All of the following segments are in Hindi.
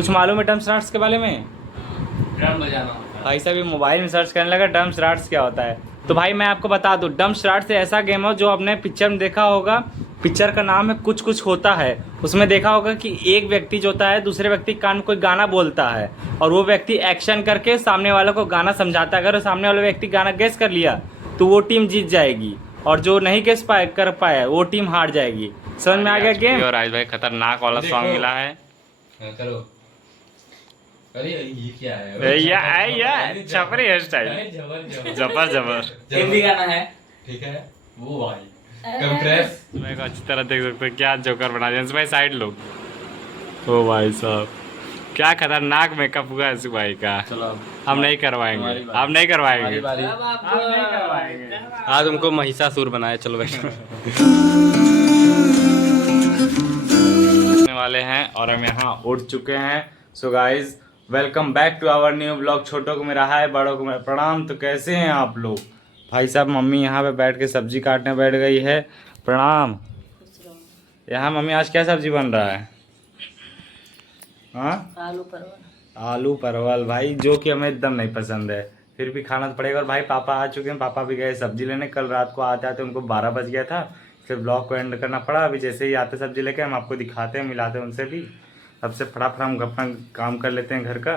कुछ मालूम है ड्रम्स राट्स के बारे में? ड्रम बजाना होता है। भाई साहब ये मोबाइल में सर्च करने लगा ड्रम्स राट्स क्या होता है। तो भाई मैं आपको बता दूं, ड्रम्स राट्स ऐसा गेम है जो आपने पिक्चर में देखा होगा। पिक्चर का नाम है कुछ कुछ होता है। उसमें देखा होगा कि एक व्यक्ति जो होता है दूसरे व्यक्ति के कान में कोई गाना बोलता है और वो व्यक्ति एक्शन करके सामने वाले को गाना समझाता है। अगर सामने वाले व्यक्ति गाना गेस कर लिया तो वो टीम जीत जाएगी और जो नहीं गेस कर पाया वो टीम हार जाएगी। समझ में आ गया गेम? और आज भाई खतरनाक वाला सॉन्ग मिला है। करो। अरे ये क्या है? या छपरी हेयर स्टाइल जबर जबर। हिंदी गाना है, ठीक है वो भाई कंप्रेस। मैं को अच्छी तरह देख सकते हो क्या जोकर बना दिया भाई। साइड लोग ओ भाई साहब क्या खतरनाक मेकअप हुआ है अंशु भाई का। चलो हम नहीं करवाएंगे, हम नहीं करवाएंगे। हाँ तुमको महिषासुर बनाया। चलो भाई वाले हैं और हम यहाँ उठ चुके हैं। So guys welcome back to our new blog. छोटों को मेरा हाय, बड़ों को मेरा प्रणाम। तो कैसे हैं आप लोग? भाई साहब मम्मी यहाँ पे बैठ के सब्जी काटने बैठ गई है। प्रणाम। यहाँ मम्मी आज क्या सब्जी बन रहा है? हाँ आलू परवल। आलू परवल भाई, जो कि हमें एकदम नहीं पसंद है, फिर भी खाना तो पड़ेगा। और भाई पापा आ चुके हैं, पापा भी गए सब्जी लेने। कल रात को आते आते उनको 12 बज गया था, फिर ब्लॉग को एंड करना पड़ा। अभी जैसे ही आते सब्जी लेके हम आपको दिखाते हैं, मिलाते हैं उनसे भी। तब से फटाफट हम अपना काम कर लेते हैं घर का।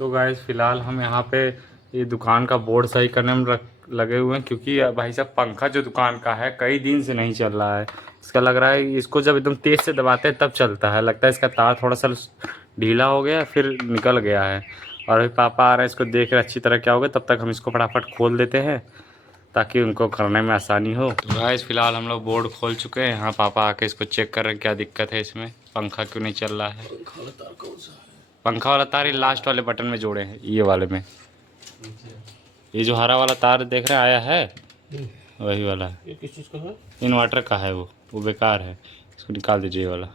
तो गाइस फिलहाल हम यहाँ पे ये दुकान का बोर्ड सही करने में लगे हुए हैं, क्योंकि भाई साहब पंखा जो दुकान का है कई दिन से नहीं चल रहा है। इसका लग रहा है इसको जब एकदम तेज़ से दबाते हैं तब चलता है। लगता है इसका तार थोड़ा सा ढीला हो गया फिर निकल गया है। और अभी पापा आ रहे हैं, इसको देख रहे अच्छी तरह क्या होगा। तब तक हम इसको फटाफट खोल देते हैं ताकि उनको करने में आसानी हो। तो गाइस फिलहाल हम लोग बोर्ड खोल चुके हैं। यहाँ पापा आके इसको चेक कर रहे हैं क्या दिक्कत है इसमें, पंखा क्यों नहीं चल रहा है। पंखा वाला तार ये लास्ट वाले बटन में जोड़े हैं, ये वाले में। ये जो हरा वाला तार देख रहे हैं आया है वही वाला है। ये किस चीज़ का है? इन्वर्टर का है, वो बेकार है, इसको निकाल दीजिए। ये वाला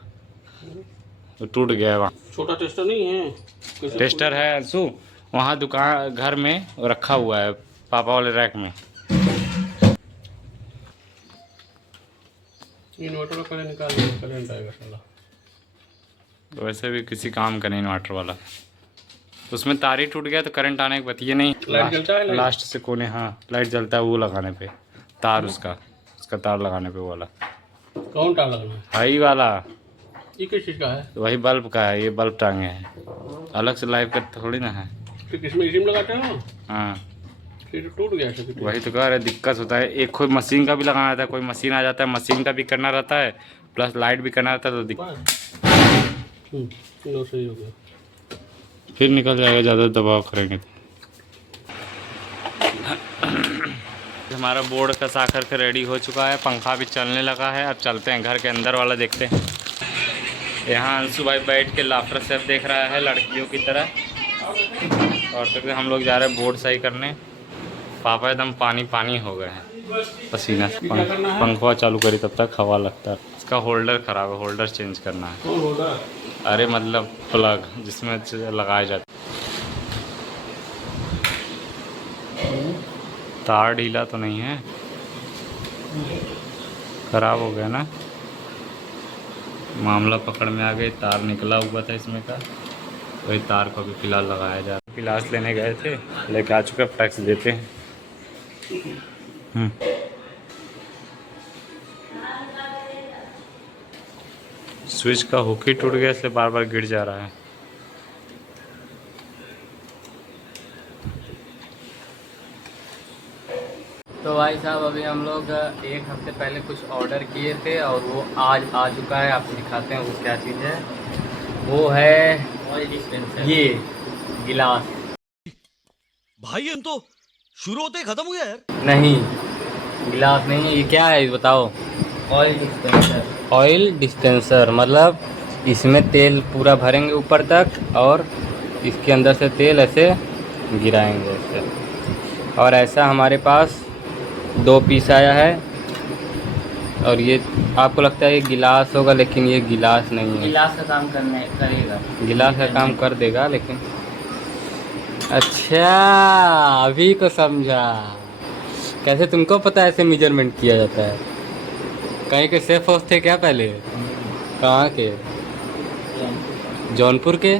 वो टूट गया है। वहाँ छोटा टेस्टर नहीं है? टेस्टर है अंशु, वहाँ दुकान घर में रखा हुआ है पापा वाले रैक में। इन्वर्टर का निकाल दो, करंट आएगा साला। वैसे भी किसी काम का नहीं इन्वर्टर वाला, उसमें तार ही टूट गया तो करंट आने की बात ये नहीं। लाइट जलता है? लास्ट से कोने, हाँ लाइट जलता है वो लगाने पे तार, उसका तार लगाने पे वाला। कौन तार लगाना है? हाई वाला। ये किस चीज़ का है? तो वही बल्ब का है, ये बल्ब टांगे हैं अलग से, लाइव का थोड़ी ना है। फिर किसमें इसी में लगाते हो? हाँ फिर टूट गया ऐसे? वही तो कह रहे, दिक्कत होता है। एक कोई मशीन का भी लगाना रहता है, कोई मशीन आ जाता है मशीन का भी करना रहता है, प्लस लाइट भी करना रहता है, तो दिक्कत सही हो गया। फिर निकल जाएगा ज़्यादा दबाव करेंगे तो। हमारा बोर्ड का साकर के रेडी हो चुका है, पंखा भी चलने लगा है। अब चलते हैं घर के अंदर वाला देखते हैं। यहाँ अंशु भाई बैठ के लाफ्टर शेफ देख रहा है लड़कियों की तरह, और फिर हम लोग जा रहे हैं बोर्ड सही करने। पापा एकदम पानी पानी हो गए हैं पसीना से। पंखा चालू करी तब तक हवा लगता है। इसका होल्डर ख़राब है, होल्डर चेंज करना है। कौन होगा? अरे मतलब प्लग जिसमें लगाया जाता, तार ढीला तो नहीं है, खराब हो गया ना, मामला पकड़ में आ गई। तार निकला हुआ था इसमें का, वही तार को भी फिलहाल लगाया जा रहा है। गिलास लेने गए थे, लेके आ चुके, टैक्स देते हैं। स्विच का हुक ही टूट गया, इसलिए बार बार गिर जा रहा है। तो भाई साहब अभी हम लोग एक हफ्ते पहले कुछ ऑर्डर किए थे और वो आज आ चुका है। आपको दिखाते हैं वो क्या चीज़ है। वो है ये गिलास। भाई हम तो शुरू होते ही खत्म हुआ यार। नहीं गिलास नहीं है, ये क्या है बताओ? Oil dispenser. ऑयल डिस्पेंसर मतलब इसमें तेल पूरा भरेंगे ऊपर तक और इसके अंदर से तेल ऐसे गिराएंगे ऐसे। और ऐसा हमारे पास 2 पीस आया है। और ये आपको लगता है ये गिलास होगा, लेकिन ये गिलास नहीं है। गिलास का काम करेगा। गिलास का काम कर देगा लेकिन। अच्छा अभी को समझा। कैसे तुमको पता है ऐसे मेजरमेंट किया जाता है? कहीं के सेफ हाउस थे क्या पहले? कहाँ के? जौनपुर के?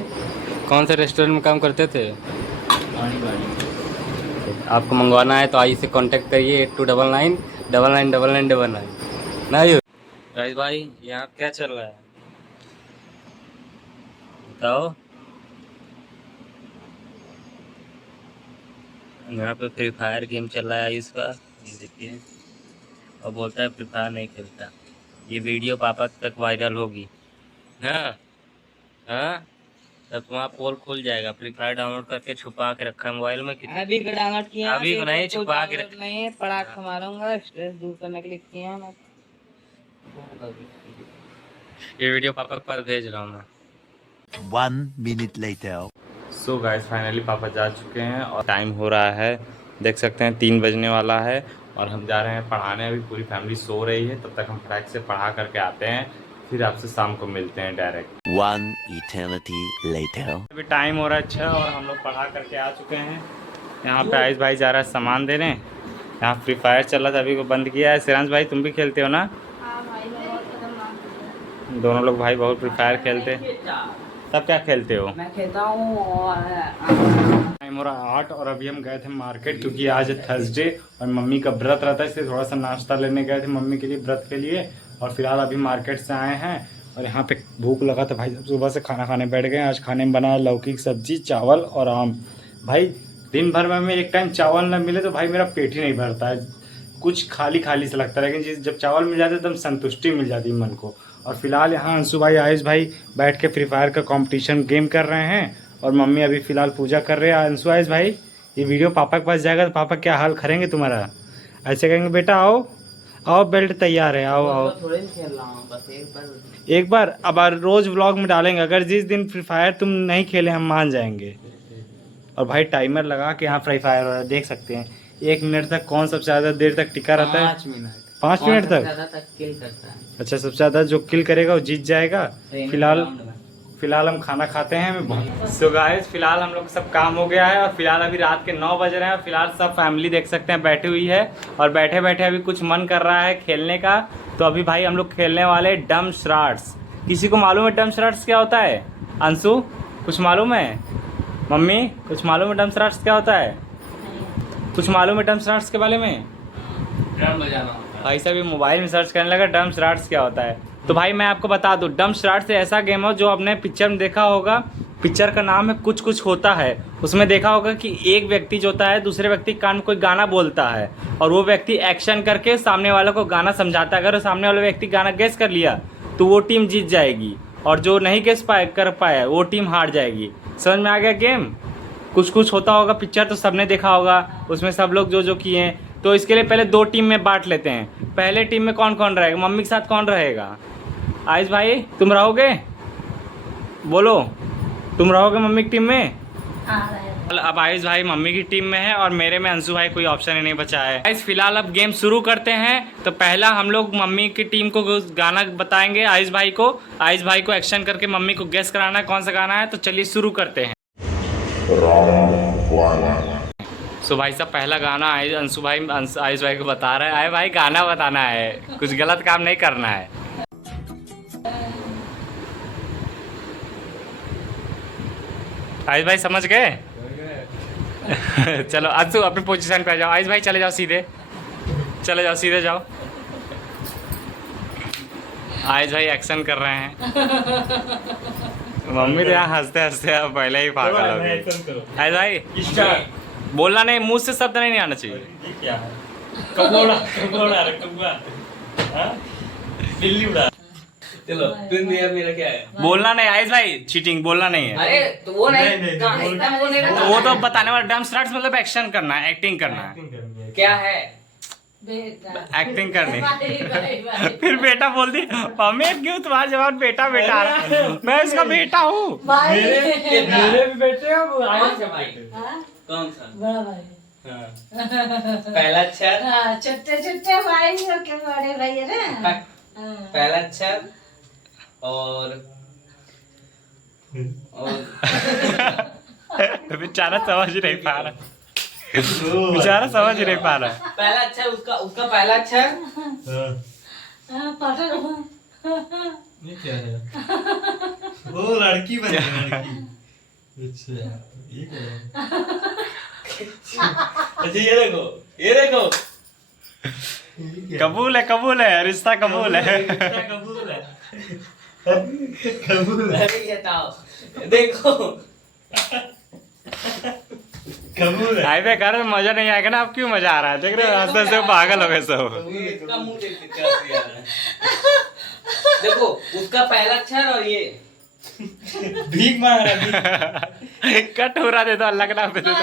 कौन से रेस्टोरेंट में काम करते थे? आपको मंगवाना है तो आई से कांटेक्ट करिए 8299999999। नहीं गाइस भाई यहाँ क्या चल रहा है बताओ? यहाँ पे फ्री फायर गेम चल रहा है इसका, ये देखिए। और बोलता है फ्री फायर नहीं खेलता। ये वीडियो पापा तक वायरल होगी। हाँ हाँ, तब तुम्हारा पोल खुल जाएगा। फ्री फायर डाउनलोड करके छुपा के रखा है मोबाइल में। अभी डाउनलोड किया, अभी को नहीं, छुपा के नहीं है। पड़ाका मारूंगा, स्ट्रेस दूर करने के लिए किया मैं। ये वीडियो पापा के पास भेज रहा हूँ मैं। 1 minute later. So guys finally पापा जा चुके हैं और टाइम हो रहा है, देख सकते हैं 3 बजने वाला है। और हम जा रहे हैं पढ़ाने। अभी पूरी फैमिली सो रही है, तब तक हम फटाक से पढ़ा करके आते हैं, फिर आपसे शाम को मिलते हैं डायरेक्ट। 1 eternity later. अभी टाइम हो रहा है 6 और हम लोग पढ़ा करके आ चुके हैं। यहाँ पे आयुष भाई जा रहा है सामान देने। यहाँ फ्री फायर चल रहा था, अभी को बंद किया है। सिरांश भाई तुम भी खेलते हो ना? दोनों लोग भाई बहुत फ्री फायर खेलते हैं। तब क्या खेलते हो? मैं खेलता हूँ। टाइम हो रहा 8 और अभी हम गए थे मार्केट, क्योंकि आज थर्सडे और मम्मी का व्रत रहता है, इसलिए थोड़ा सा नाश्ता लेने गए थे मम्मी के लिए, व्रत के लिए। और फिलहाल अभी मार्केट से आए हैं और यहाँ पे भूख लगा था भाई, सुबह से खाना खाने बैठ गए। आज खाने में बनाया लौकी की सब्जी, चावल और आम। भाई दिन भर में एक टाइम चावल ना मिले तो भाई मेरा पेट ही नहीं भरता है, कुछ खाली खाली सा लगता है। लेकिन जब चावल मिल जाते एकदम संतुष्टि मिल जाती है मन को। और फिलहाल यहाँ अंशु भाई आयुष भाई बैठ के फ्री फायर का कंपटीशन गेम कर रहे हैं और मम्मी अभी फिलहाल पूजा कर रहे हैं। अंशु आयुष भाई ये वीडियो पापा के पास जाएगा तो पापा क्या हाल करेंगे तुम्हारा? ऐसे कहेंगे बेटा आओ आओ बेल्ट तैयार है, आओ आओ। थोड़े खेल रहा हूँ बस एक बार अब रोज व्लॉग में डालेंगे। अगर जिस दिन फ्री फायर तुम नहीं खेले हम मान जाएंगे। और भाई टाइमर लगा के यहाँ फ्री फायर हो रहा है, देख सकते हैं 1 मिनट तक कौन सबसे ज़्यादा देर तक टिका रहता है? 5 मिनट तक किल करता है। अच्छा सबसे ज़्यादा जो किल करेगा वो जीत जाएगा। फिलहाल हम खाना खाते हैं। सो गाइस फिलहाल हम लोग का सब काम हो गया है और फिलहाल अभी रात के 9 बज रहे हैं। फिलहाल सब फैमिली देख सकते हैं बैठी हुई है और बैठे बैठे अभी कुछ मन कर रहा है खेलने का। तो अभी भाई हम लोग खेलने वाले डम श्राट्स। किसी को मालूम है डम श्राट्स क्या होता है? अंशु कुछ मालूम है? मम्मी कुछ मालूम है डम श्राट्स क्या होता है? कुछ मालूम है डम श्राट्स के बारे में? ड्रम बजाना। भाई साहब ये मोबाइल में सर्च करने लगा डम श्राट्स क्या होता है। तो भाई मैं आपको बता दूं, डम श्राट्स ऐसा गेम है जो आपने पिक्चर में देखा होगा। पिक्चर का नाम है कुछ कुछ होता है। उसमें देखा होगा कि एक व्यक्ति जो होता है दूसरे व्यक्ति के कान में कोई गाना बोलता है और वो व्यक्ति एक्शन करके सामने वाले को गाना समझाता है। अगर सामने वाले व्यक्ति गाना गेस कर लिया तो वो टीम जीत जाएगी और जो नहीं गेस कर पाया वो टीम हार जाएगी। समझ में आ गया गेम? कुछ कुछ होता होगा, पिक्चर तो सबने देखा होगा, उसमें सब लोग जो जो किए हैं। तो इसके लिए पहले 2 टीम में बांट लेते हैं। पहले टीम में कौन कौन रहेगा? मम्मी के साथ कौन रहेगा? आयुष भाई तुम रहोगे? बोलो तुम रहोगे मम्मी की टीम में? अब आयुष भाई मम्मी की टीम में है और मेरे में अंशु भाई कोई ऑप्शन ही नहीं बचा है। आयुष फिलहाल अब गेम शुरू करते हैं। तो पहला हम लोग मम्मी की टीम को गाना बताएंगे आयुष भाई को एक्शन करके मम्मी को गेस कराना है कौन सा गाना है। तो चलिए शुरू करते हैं। सो भाई साहब पहला गाना अंशु भाई आयुष भाई को बता रहा है। आए भाई गाना बताना है, कुछ गलत काम नहीं करना है। आयुष भाई समझ गए? चलो अंशु अपनी पोजीशन पे आ जाओ। आयुष भाई चले जाओ सीधे, चले जाओ सीधे जाओ। आयुष भाई एक्शन कर रहे हैं। मम्मी तो यहाँ हंसते हंसते अब पहले ही पागल हो गई। आयुष भाई बोलना नहीं, मुंह से शब्द नहीं आना चाहिए। क्या है? कबोड़ा बिल्ली उड़ा। चलो तुम मेरा क्या है? बोलना नहीं आयुष भाई, चीटिंग बोलना नहीं है। अरे तो वो नहीं वो तो बताने वाला डम श्राट्स मतलब एक्शन करना है, एक्टिंग करना है। क्या है? एक्टिंग करनी। भाई। फिर बेटा बोल दी मम्मी क्यों तुम्हारा जवाब बेटा बेटा आ रहा है? मैं इसका बेटा हूँ। भाई मेरे भी बेटे हैं वो आए थे भाई। हाँ? कौन सा? बड़ा भाई। हाँ। पहला अक्षर, हाँ, छोटे छोटे भाई और के बड़े भाई है ना। हाँ। पहला अक्षर और बेचारा समझ नहीं पा रहा, बेचारा समझ नहीं पा रहा। पहला अक्षर उसका पहला अक्षर। हाँ, पाटन। ये क्या है? वो लड़की बन गई, लड़की। अच्छा, ये क्या है? अच्छा ये देखो कबूल है रिश्ता कबूल है। कबूल है। कबूल है। अरे ये हटाओ, देखो कबूल है। आई पे कर मजा नहीं आएगा ना, अब क्यों मजा आ रहा है? देख रहे हो हंसते हंसते पागल हो गए सब। इसका मुंह देख के क्या हंसी आ रहा है। देखो उसका पहला अक्षर और ये भीख मांग रहा है। कट हो रहा दे दो, अल्लाह के नाम पे दे दो।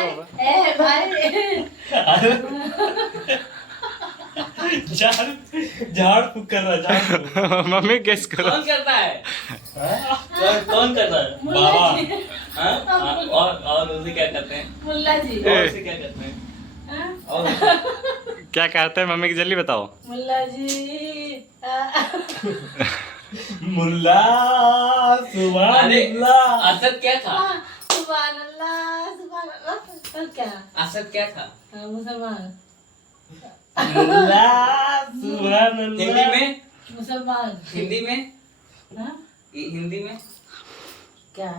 ए भाई। झाड़ फूक कर रहा, झाड़ फूक। मम्मी गेस करो। कौन करता है? कौन करता है? बाबा। हाँ? और उसे क्या करते हैं? मुल्ला जी। और उसे क्या करते हैं? हाँ? और क्या कहते हैं मम्मी की, जल्दी बताओ। मुल्ला जी। मुल्ला सुभान अरे अल्लाह। असद क्या था? सुभान अल्लाह, सुभान अल्लाह। और क्या? असद क्या था? हाँ, मुसलमान। मुल्ला सुभान हिंदी अल्लाह। में? मुसलमान। हिंदी में? हाँ? हिंदी में? क्या?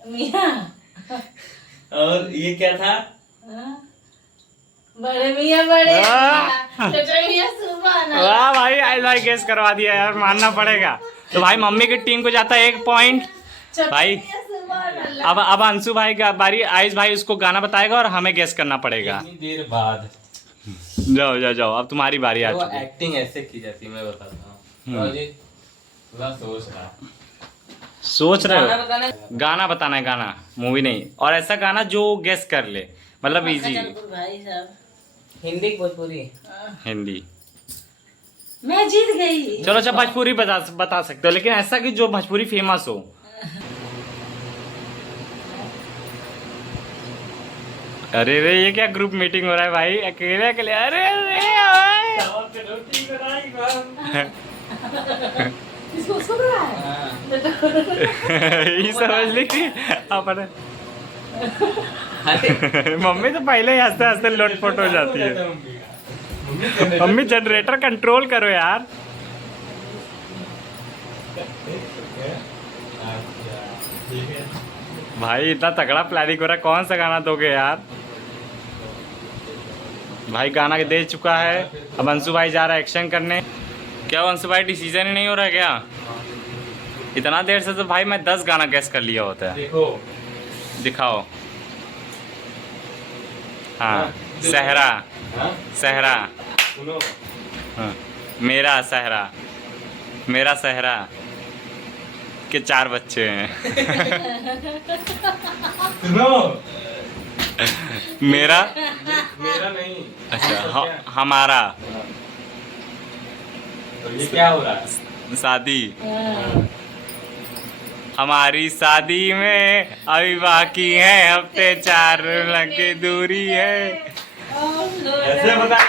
मियाँ। और ये क्या था? हाँ? बड़े मियाँ बड़े। वाह। छोटे मियाँ सुभान अल्लाह। वाह भाई, आज भाई गेस करवा दिया यार, मानना पड़ेगा। तो भाई मम्मी की टीम को जाता है 1 पॉइंट। छोटे भाई। मियाँ सुभान अल्लाह। अब अंशु भाई का बारी, आयुष भाई उसको गाना बताएगा और हमें गेस करना पड़ेगा। इतनी देर बाद। जाओ जाओ जाओ, अब तुम्हारी बारी आ वो चुकी है। एक्टिंग ऐसे की जाती है, मैं बताता हूँ। और ये पूरा सोच रहा है। सोच रहे गाना हो? बताना है? गाना बताना है, गाना, मूवी नहीं। और ऐसा गाना जो गेस कर ले, मतलब इजी। भाई साहब। हिंदी भोजपुरी? हिंदी। मैं जीत गई। चलो अच्छा, भोजपुरी बता सकते हो, लेकिन ऐसा कि जो भोजपुरी फेमस हो। अरे रे, ये क्या ग्रुप मीटिंग हो रहा है भाई, अकेले अकेले? अरे रे इसको उसको तो है। हाँ। ये समझ ली कि अपन अरे मम्मी तो पहले ही हंसते हंसते लोटपोट हो जाती है। मम्मी जनरेटर कंट्रोल करो यार। भाई इतना तगड़ा प्लानिंग हो रहा है, कौन सा गाना दोगे यार? भाई गाना दे चुका है, अब अंशु भाई जा रहा है एक्शन करने। क्या अंशु भाई डिसीजन ही नहीं हो रहा है क्या? इतना देर से तो भाई मैं 10 गाना गैस कर लिया होता है। देखो। दिखाओ। हाँ, सहरा। हाँ? सहरा। सुनो। हाँ, मेरा सहरा, मेरा सहरा के 4 बच्चे हैं। सुनो। मेरा, मेरा नहीं। अच्छा हमारा तो ये क्या हो रहा है? शादी, हमारी शादी में अभी बाकी है हफ्ते 4 लगे दूरी है। ऐसे बताया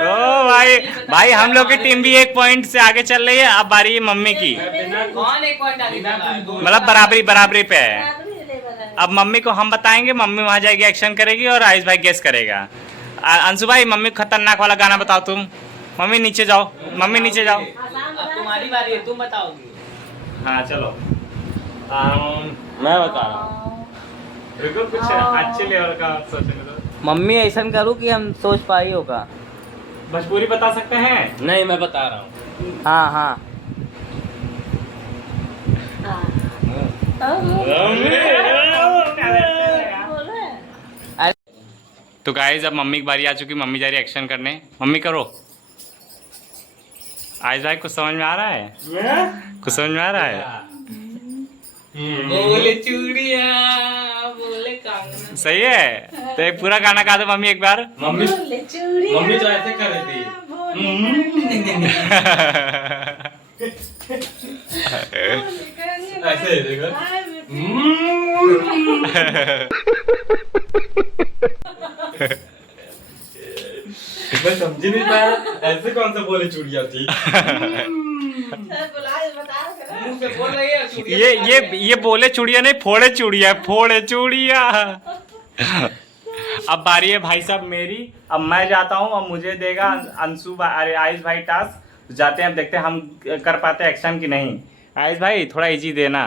ओ भाई हम लोग की टीम भी 1 पॉइंट से आगे चल रही है। अब बारी है मम्मी की, कौन एक पॉइंट आगे चला है? मतलब बराबरी पे है। अब मम्मी को हम बताएंगे, मम्मी वहां जाएगी एक्शन करेगी और आयुष भाई गेस करेगा। अंशु भाई मम्मी खतरनाक वाला गाना बताओ तुम। मम्मी नीचे जाओ, मम्मी नीचे जाओ। अब तुम्हारी बारी है, तुम बताओगी। हाँ चलो, मैं बता रहा हूँ। रुको कुछ अच्छे लेवल का सोचने दो। मम्मी ऐसा करूँ कि हम सोच पाई होगा? भोजपुरी बता सकते हैं? नहीं, मैं बता रहा हूँ। हाँ हाँ। तो गाइस अब मम्मी की बारी आ चुकी, मम्मी जा रही है एक्शन करने। मम्मी करो। आयुष भाई कुछ समझ में आ रहा है? कुछ समझ में आ रहा है? बोले चूड़िया, बोले कंगना। सही है। तो एक पूरा गाना गा दो मम्मी एक बार। मम्मी बोले चूड़ियां मम्मी तो ऐसे कर रही थी। बोले ऐसे ही देखो। मैं समझ नहीं पाया ऐसे कौन सा बोले चूड़िया थी। मुंह से बोल रही है चूड़िया। ये बोले चूड़िया नहीं, फोड़े चूड़िया, फोड़े चूड़िया। अब बारी है भाई साहब मेरी। अब मैं जाता हूँ, अब मुझे देगा अंशु अरे आयुष भाई टास्क। जाते हैं, अब देखते हैं हम कर पाते हैं एक्शन की नहीं। आयुष भाई थोड़ा इजी देना,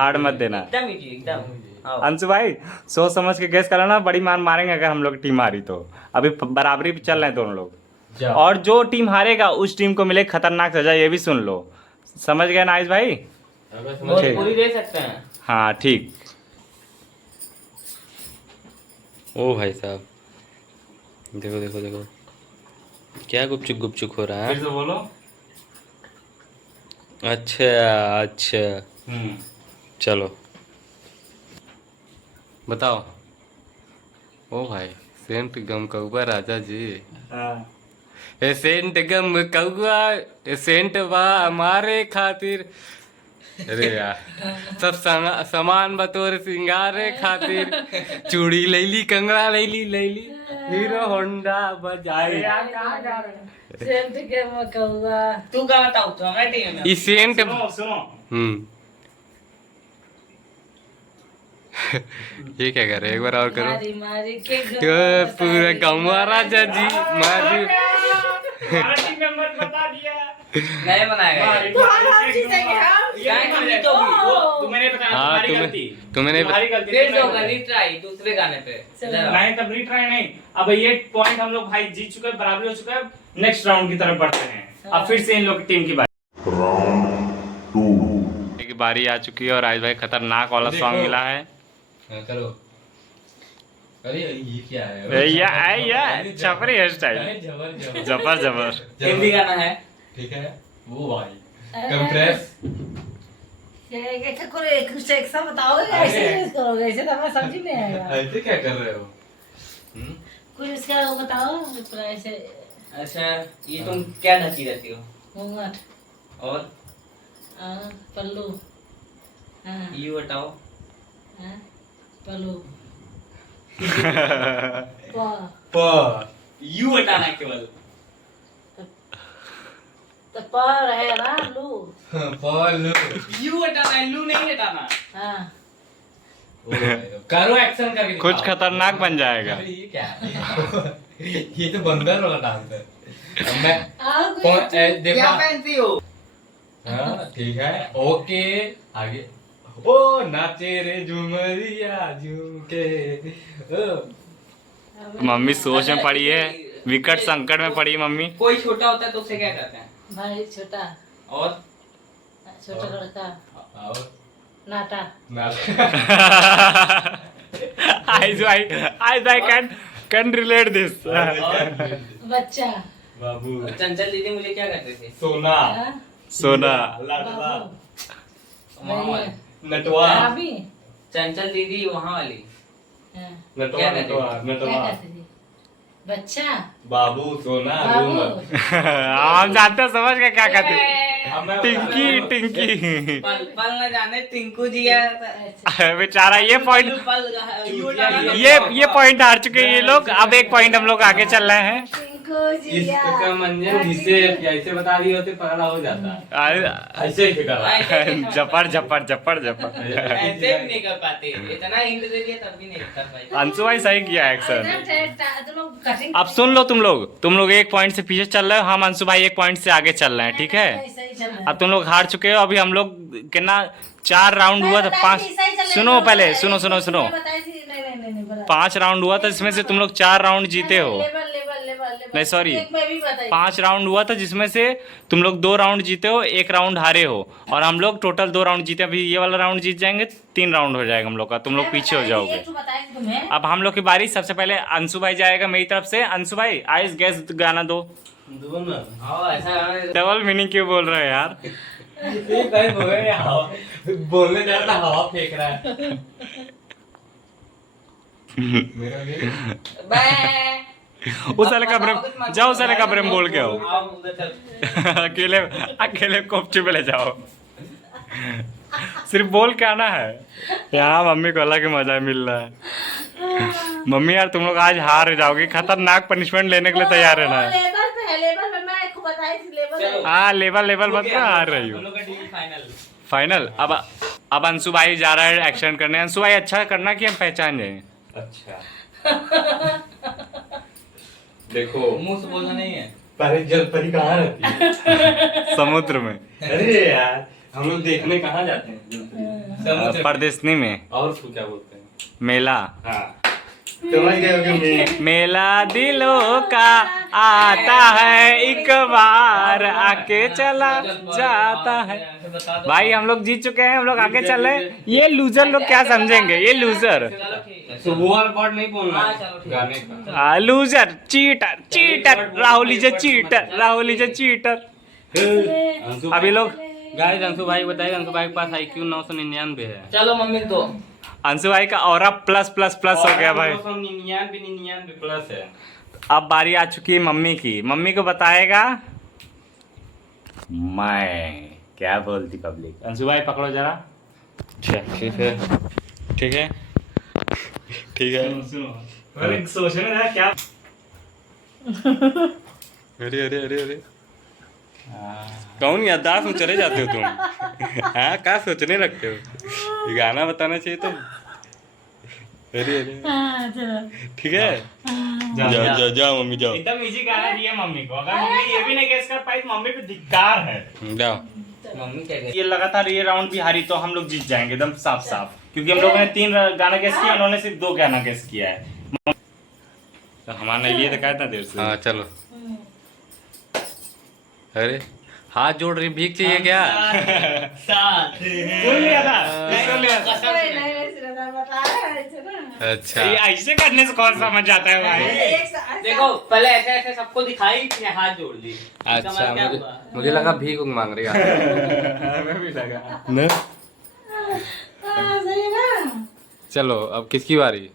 हार्ड मत देना। एकदम इजी एकदम। आओ। अंशु भाई सोच समझ के गेस करना, बड़ी मार मारेंगे अगर हम लोग टीम हारी तो। अभी बराबरी पे चल रहे हैं दोनों लोग, और जो टीम हारेगा उस टीम को मिले खतरनाक सजा, ये भी सुन लो। समझ गए ना आयुष भाई? पूरी दे सकते हैं। हाँ ठीक। ओ भाई साहब देखो देखो देखो क्या गुपचुक गुपचुक हो रहा है। फिर से बोलो। अच्छा अच्छा चलो बताओ। ओ भाई सेंट गम कौआ राजा जी। ए सेंट गम कौआ ए सेंट बा हमारे खातिर। अरे यार सब सामान बतौर सिंगारे खातिर। चूड़ी लैली, कंगड़ा लैली लैली, हीरो होंडा बजाए। सेंट के मकौआ तू का बताओ तो मैं टीम में। ई सेंट सुनो ये क्या कर रहे हैं, एक बार और करो। मारी मारी के ये पूरा गाँव राजा जी मारी। नहीं बनाएगा। हाँ तुम्हें नहीं फिर से होगा रीट्राई दूसरे गाने पे। नहीं तब रीट्राई नहीं। अब ये पॉइंट हम लोग भाई जीत चुके हैं, बराबरी हो चुका है। नेक्स्ट राउंड की तरफ बढ़ते हैं। अब फिर से इन लोग की टीम की बारी। की बारी आ चुकी है और आज भाई खतरनाक वाला सॉन्ग मिला है। करो। अरे ये क्या है? या छपरी हेयर स्टाइल जबर जबर। हिंदी गाना है। ठीक है वो भाई कंप्रेस। कैसे करो, कुछ एक सा बताओ। ऐसे यूज करोगे, ऐसे तो हमें समझ नहीं आएगा। ऐसे क्या कर रहे हो? कुछ इसका वो बताओ पूरा ऐसे। अच्छा ये तुम क्या ढकी रहती हो? घूंघट और पल्लू। हाँ यू हटाओ। हाँ पल्लू पर यू हटाना केवल। तो पर है ना लू। पर यू हटाना है, लू नहीं हटाना। हाँ करो एक्शन करके कुछ खतरनाक बन जाएगा। अरे ये क्या है? ये तो बंदर वाला डांस है। अब मैं देखा। क्या पहनती हो? हाँ ठीक है ओके आगे। ओ नाचे रे झुमरिया झुमके। मम्मी सोच में पड़ी है, विकट संकट में पड़ी मम्मी। कोई छोटा होता है तो उसे क्या कहते हैं? भाई छोटा। और छोटा लड़का और नाटा। आयुष भाई कैन रिलेट दिस। बच्चा बाबू चंचल दीदी मुझे क्या कहते थे? सोना हाँ? सोना लाडला वहाँ वाली। नटवा भाभी। चंचल दीदी वहाँ वाली। हाँ, नटवा क्या नटवा क्या नटवा कहते थे? बच्चा बाबू सोना बाबू। रूमर। हम जानते हैं, समझ के क्या कहते हैं। अब मैं टिंकी टिंकी। पल न जाने टिंकू जी है। बेचारा ये पॉइंट ये पॉइंट हार चुके हैं ये लोग। अब एक पॉइंट हम लोग आगे चल रहे हैं। टिंकू जिया। इसका मंजर इसे ऐसे बता दिए होते पकड़ा हो जाता। ऐसे ही करा। जपर जपर जपर जपर। ऐसे भी नहीं कर पाते। इतना हिंट दे दिया तब भी नहीं कर पाए। अंशु भाई सही किया एक्शन। तुम लोग कटिंग। अब सुन लो तुम लोग एक पॉइंट से पीछे चल रहे हो, हम अंशु भाई एक पॉइंट से आगे चल रहे हैं, ठीक है? सही चल रहा है। अब तुम लोग हार चुके हो। अभी हम लोग कितना 4 राउंड हुआ था, 5 सुनो पहले सुनो 5 राउंड हुआ था जिसमें से तुम लोग 4 राउंड जीते हो। नहीं सॉरी 5 राउंड हुआ था जिसमें से तुम लोग 2 राउंड जीते हो, 1 राउंड हारे हो, और हम लोग टोटल 2 राउंड जीते। अभी ये वाला राउंड जीत जाएंगे 3 राउंड हो जाएगा हम लोग का, तुम लोग पीछे हो जाओगे। अब हम लोग की बारी। सबसे पहले अंशु भाई जाएगा मेरी तरफ से। अंशु भाई आइस गैस गाना दो। डबल मीनिंग क्यों बोल रहे हो यार? बोलने जा रहा हवा फेंक रहा है। उस वाले कमरे में जाओ, उस वाले कमरे में बोल के आओ। अकेले अकेले कोपचे पे ले जाओ, सिर्फ बोल के आना है। यहाँ मम्मी को अलग ही मजा मिल रहा है। मम्मी यार तुम लोग आज हार जाओगे, खतरनाक पनिशमेंट लेने के लिए तैयार है ना। हाँ लेवल मत ना, हार रही हो। फाइनल। अब अंशु भाई जा रहा है एक्शन करने। अंशु भाई अच्छा करना कि हम पहचान जाए। अच्छा देखो मुंह से बोलना नहीं है। परी जल परी कहाँ रहती है? समुद्र में। अरे यार हम लोग देखने कहाँ जाते हैं? परदेशनी में। और उसको क्या बोलते हैं? मेला। हाँ समझ गए होगे। मेला दिलों का आता है, एक बार आके चला जाता है। भाई हम लोग जीत चुके हैं, हम लोग आगे चल रहे हैं। ये लूजर लोग क्या समझेंगे, ये लूजर। सुबह वर्ड नहीं बोलना गाने का। Loser, cheater, cheater, Rahul ji cheater, Rahul ji cheater. अभी लोग गाइस अंशु भाई बताइए, अंशु भाई के पास IQ 999 है। चलो मम्मी तो अंशु भाई का ऑरा प्लस प्लस प्लस हो गया भाई। 99 प्लस है। अब बारी आ चुकी है मम्मी की। मम्मी को बताएगा मैं क्या बोलती पब्लिक। अंशु भाई पकड़ो जरा। ठीक है ठीक है ठीक है। सुनो सोचने ना क्या। अरे अरे अरे अरे कौन याददाश्त में चले जाते हो तुम? हाँ क्या सोचने लगते हो? गाना बताना चाहिए तुम। अरे अरे ठीक है, जाओ मम्मी जाओ। एकदम इजी गाना दिया मम्मी को। अगर मम्मी ये भी नहीं गेस कर पाई तो मम्मी पे धिक्कार है। जाओ मम्मी क्या ये लगातार ये राउंड भी हारी तो हम लोग जीत जाएंगे एकदम साफ साफ, क्योंकि हम लोगों ने 3 गाना गेस किया, उन्होंने सिर्फ 2 गाना गेस किया है। तो हमारा ये देखा था देर से। हाँ चलो। अरे हाथ जोड़ रही, भीख चाहिए क्या? साथ सुन लिया था, सुन लिया था। अच्छा ये ऐसे करने से कौन समझ जाता है भाई? देखो पहले ऐसे ऐसे सबको दिखाई, फिर हाथ जोड़ दी। अच्छा मुझे लगा भीख मांग रही है। हमें भी लगा न। चलो अब किसकी बारी?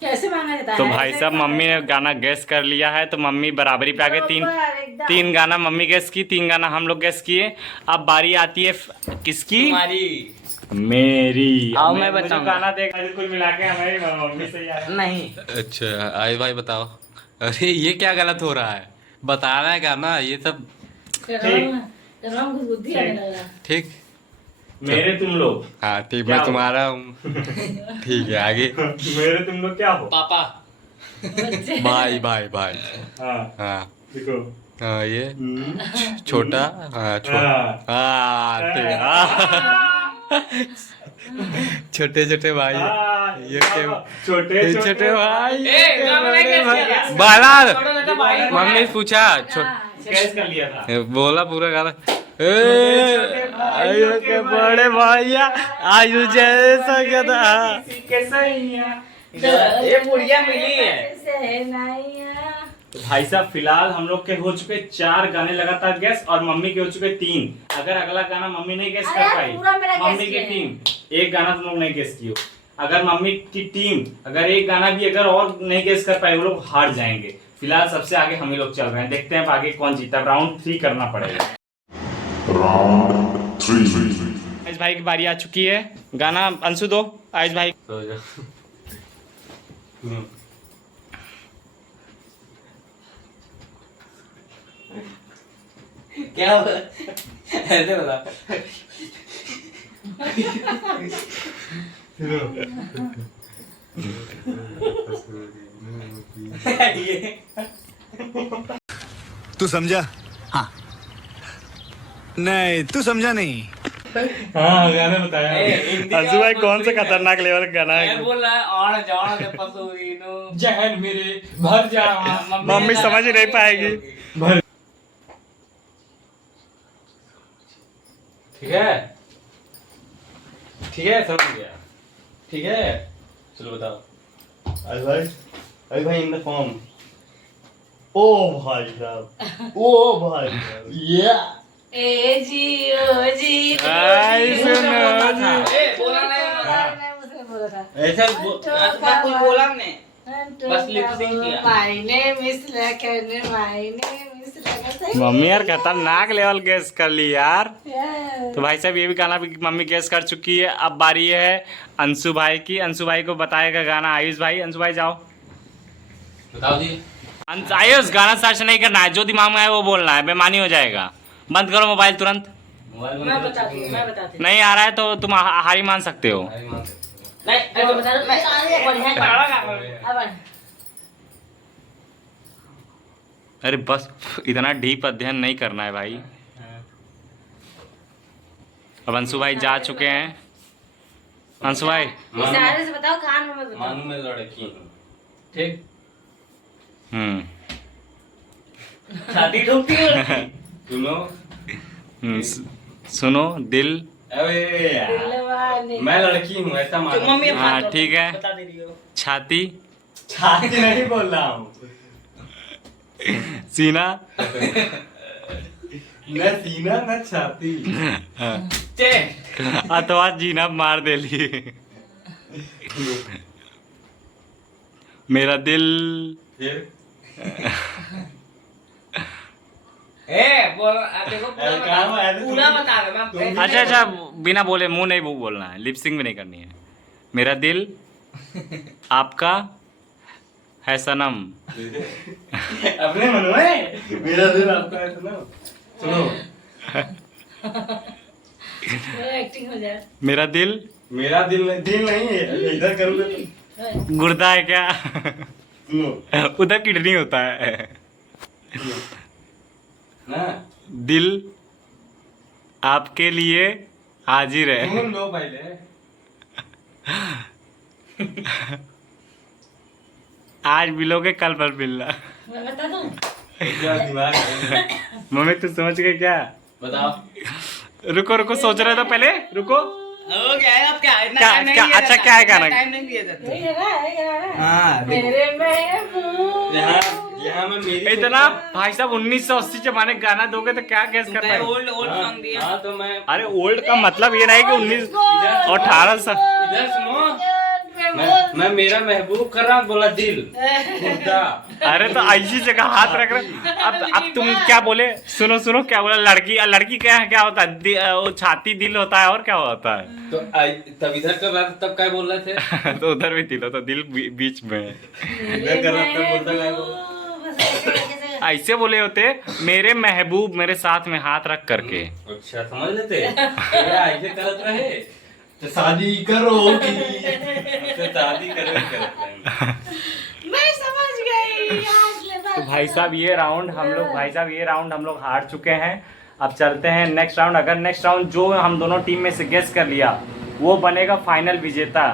कैसे मांगा जाता है? तो भाई साहब मम्मी ने गाना गैस कर लिया है, तो मम्मी बराबरी पे आ गए। 3 गाना मम्मी गैस की, 3 गाना हम लोग गैस किए। अब बारी आती है किसकी? तुम्हारी। मेरी। आओ मैं बताऊं गाना देख कुल मिला के हमारी मम्मी से यार। नहीं अच्छा आयुष भाई बताओ। अरे ये क्या गलत हो रहा है? बताना है गाना ये सब। ठीक मेरे तुम लोग। हाँ ठीक, मैं तुम्हारा हूँ। ठीक है आगे। मेरे तुम लोग क्या हो? पापा भाई भाई भाई। हाँ देखो। हाँ ये छोटा। हाँ छोटा। छोटे छोटे भाई। ये छोटे छोटे भाई। बाला मम्मी ने पूछा कैसे कर लिया था, बोला पूरा गाना। आयु के बड़े भैया आयु जैसा गधा। ये पुड़िया मिली है। भाई साहब फिलहाल हम लोग के हो चुके 4 गाने लगातार गैस, और मम्मी के हो चुके 3। अगर अगला गाना मम्मी नहीं गैस कर पाई, मम्मी की टीम 1 गाना तुम लोग नहीं गैस किए, अगर मम्मी की टीम अगर 1 गाना भी अगर और नहीं गैस कर पाए वो लोग हार जाएंगे। फिलहाल सबसे आगे हम ही लोग चल रहे हैं, देखते हैं आगे कौन जीता। राउंड 3 करना पड़ेगा। राउंड 3 आयुष भाई की बारी आ चुकी है। गाना अंशु दो आयुष भाई। क्या ऐसे बता। तू समझा? हाँ नहीं तू समझा नहीं। हाँ गाना बताया अंशु भाई। कौन सा खतरनाक लेवल का गाना है? बोल रहा है और जाओ के पसूरीनो जहन मेरे भर जा। मम्मी समझ नहीं पाएगी। ठीक है समझ गया। ठीक है चलो बताओ। अरे भाई इन द फॉर्म। ओ भाई साहब, ओ भाई साहब, या ए जी ओ जी। आई सुनो जी। बोला नहीं। मैं मुझसे बोला था। ऐसा कुछ बोला हमने बस lip sync किया। मम्मी यार खतरनाक लेवल गैस कर ली यार। तो भाई साहब ये भी गाना भी मम्मी गैस कर चुकी है। अब बारी है अंशु भाई की। अंशु भाई को बताएगा गाना आयुष भाई। अंशु भाई जाओ बताओ जी। आयुष गाना सर्च नहीं करना है, जो दिमाग में है वो बोलना है, बेमानी हो जाएगा। बंद करो मोबाइल तुरंत। मोबाइल मैं बताती हूँ, मैं बताती हूँ। नहीं आ रहा है तो तुम हारी मान सकते हो। नहीं तो बता दो, बढ़िया गाना। अरे बस इतना डीप अध्ययन नहीं करना है भाई। अब अंशु भाई जा चुके हैं। अंशु भाई इशारे से बताओ, कान में मत बताओ। मानू में लड़की हूँ, ठीक। छाती ठोकती है लड़की। सुनो सुनो दिल। अबे यार, दिलवाले। मैं लड़की हूँ ऐसा मानो। मम्मी अब हाँ बात ठीक है। बता दे रही हो। छाती छाती नहीं बोल रहा हूँ। सीना न सीना न छाती। अथवा जीना मार देली। मेरा दिल फिर बोल देखो पूरा बता रहा मैं। अच्छा अच्छा बिना बोले मुंह नहीं बोलना है, लिपसिंग भी नहीं करनी है। मेरा दिल आपका है सनम। अपने मन में मेरा दिल आपका है सुनो सुनो। एक्टिंग हो जाए। मेरा दिल दिल नहीं है, इधर करूँगा तो गुर्दा है क्या? सुनो उधर किडनी होता है। ना दिल आपके लिए हाजिर है। सुन लो पहले। आज मिलोगे कल पर मिलना। मैं बता दूं? क्या दिमाग है? मम्मी तू समझ गए क्या? बताओ। रुको रुको सोच रहे तो पहले रुको। हो गया है, अब क्या है? इतना क्या- time नहीं क्या- दिया अच्छा, जाता, क्या है इतना गाना? time नहीं दिया जाता। यही गाना है, यही गाना है। हाँ, देखो। मेरे महबूब। यहाँ मैं मेरी इतना भाई साहब 1980 जमाने का गाना दोगे तो क्या गैस कर तुमने पाएंगे? ओल्ड सॉन्ग दिया। हाँ तो मैं अरे ओल्ड का मतलब ये नहीं कि 19 और 1800। इधर सुनो। मैं मेरा महबूब कर रहा हूँ, बोला दिल गुर्दा। अरे तो ऐसी जगह हाथ रख रहे। अब तुम क्या बोले? सुनो सुनो क्या बोला? लड़की क्या होता है? वो छाती दिल होता है और क्या होता है? तो तब इधर कर रहा था, तब क्या बोल रहे थे? तो उधर भी दिल होता, दिल बीच में है। इधर कर रहा था, बोलता क्या बोला? ऐसे बोले होते मेरे महबूब मेरे साथ में हाथ रख करके। अच्छा समझ लेते ऐसे करत रहे तो शादी करोगी। तो शादी करत रहे। मैं समझ गई। आज ले तो भाई साहब ये राउंड हम लोग हार चुके हैं। अब चलते हैं नेक्स्ट राउंड। अगर नेक्स्ट राउंड जो हम दोनों टीम में से गेस कर लिया वो बनेगा फाइनल विजेता।